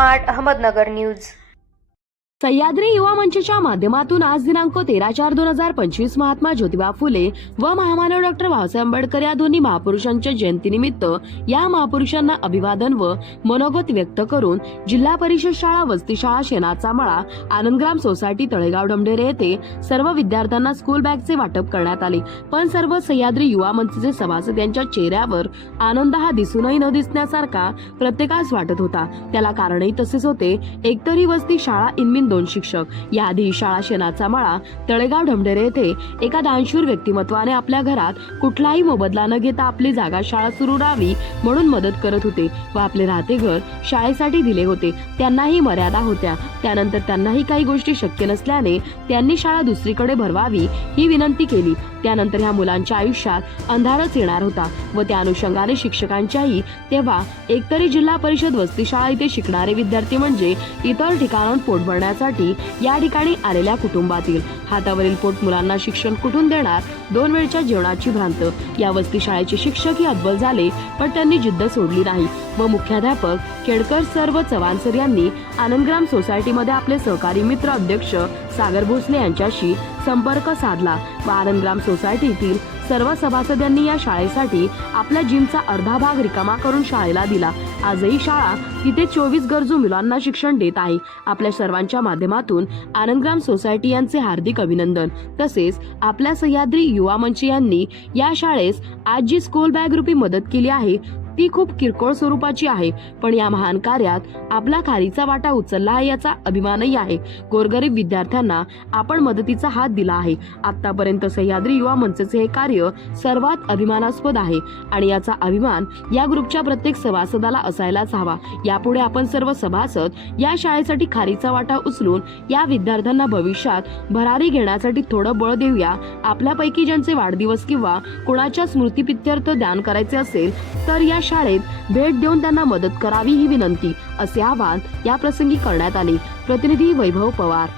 Smart Ahmednagar news. Sahyadri युवा मंचच्या माध्यमातून आज दिनांक 13/4/2025 महात्मा ज्योतिबा फुले व महामानव डॉक्टर बाबासाहेब आंबेडकर या दोन्ही महापुरुषांच्या जयंतीनिमित्त या महापुरुषांना अभिवादन व मनोगत व्यक्त करून जिल्हा परिषद शाळा वसती शाळा शेणाचा मळा आनंदग्राम सोसायटी तळेगाव ढमढेरे येथे सर्व विद्यार्थ्यांना स्कूल बॅगचे वाटप करण्यात आले। पण सर्व सह्याद्री युवा मंचचे सभासद यांच्या चेहऱ्यावर आनंद हा दिसूनही न दिसण्यासारखा प्रत्येकास वाटत होता। त्याला कारणही तसेच होते। एकतर ही वसती शाळा इनमिन 2 शिक्षक, याआधी शाळा शेणाचा मळा तळेगाव ढमढेरे येथे एका दानशूर व्यक्तिमत्वाने आपल्या घरात कुठलाही मोबदला न घेता आपली जागा शाळा सुरू राहावी म्हणून मदत करत होते व आपले राहते घर शाळेसाठी दिले होते। त्यांनाही मर्यादा होत्या। त्यानंतर त्यांनाही काही गोष्टी शक्य नसल्याने त्यांनी शाळा दुसरीकडे भरवावी ही विनंती केली। त्यानंतर ह्या मुलांच्या आयुष्यात अंधारच येणार होता व त्या अनुषंगाने शिक्षकांच्याही तेव्हा एकतरी जिल्हा परिषद वसती शाळा इथे शिकणारे विद्यार्थी म्हणजे इतर ठिकाणाहून पोट भरण्यासाठी या ठिकाणी आलेल्या कुटुंबातील हातावरील पोट मुलांना शिक्षण कुठून देणार, 2 वेळच्या जेवणाची भ्रांत। या वसती शाळेचे शिक्षकही हतबल झाले पण त्यांनी जिद्द सोडली नाही व मुख्याध्यापक केडकर सर व चव्हाण सर यांनी आनंदग्राम सोसायटीमध्ये आपले सहकारी मित्र अध्यक्ष सागर भोसले यांच्याशी संपर्क साधला व आनंदग्राम सोसायटीतील सर्व सभासदांनी या शाळेसाठी आपल्या जिमचा अर्धा भाग रिकामा करून शाळेला दिला। आजही शाळा तिथे 24 गरजू मुलांना शिक्षण देत आहे। आपल्या सर्वांच्या माध्यमातून आनंदग्राम सोसायटी यांचे हार्दिक अभिनंदन। तसेच आपल्या सह्याद्री युवा मंच यांनी या शाळेस आज जी स्कूल बॅग रूपी मदत केली आहे ती खूप किरकोळ स्वरूपाची आहे, पण या महान कार्यात आपला खारीचा वाटा उचलला आहे याचा अभिमानही आहे। गोरगरीब विद्यार्थ्यांना आपण मदतीचा हात दिला आहे। आतापर्यंत सह्याद्री युवा मंचचे हे कार्य सर्वात अभिमानास्पद आहे आणि याचा अभिमान या ग्रुपच्या प्रत्येक सभासदाला असायलाच हवा। यापुढे आपण सर्व सभासद या शाळेसाठी खारीचा वाटा उचलून या विद्यार्थ्यांना भविष्यात भरारी घेण्यासाठी थोडं बळ देऊया। आपल्यापैकी ज्यांचे वाढदिवस किंवा कोणाच्या स्मृतिप्रित्यर्थ दान करायचे असेल तर या शाळेत भेट देऊन त्यांना मदत करावी ही विनंती, असे आवाहन या प्रसंगी करण्यात आले। प्रतिनिधी वैभव पवार।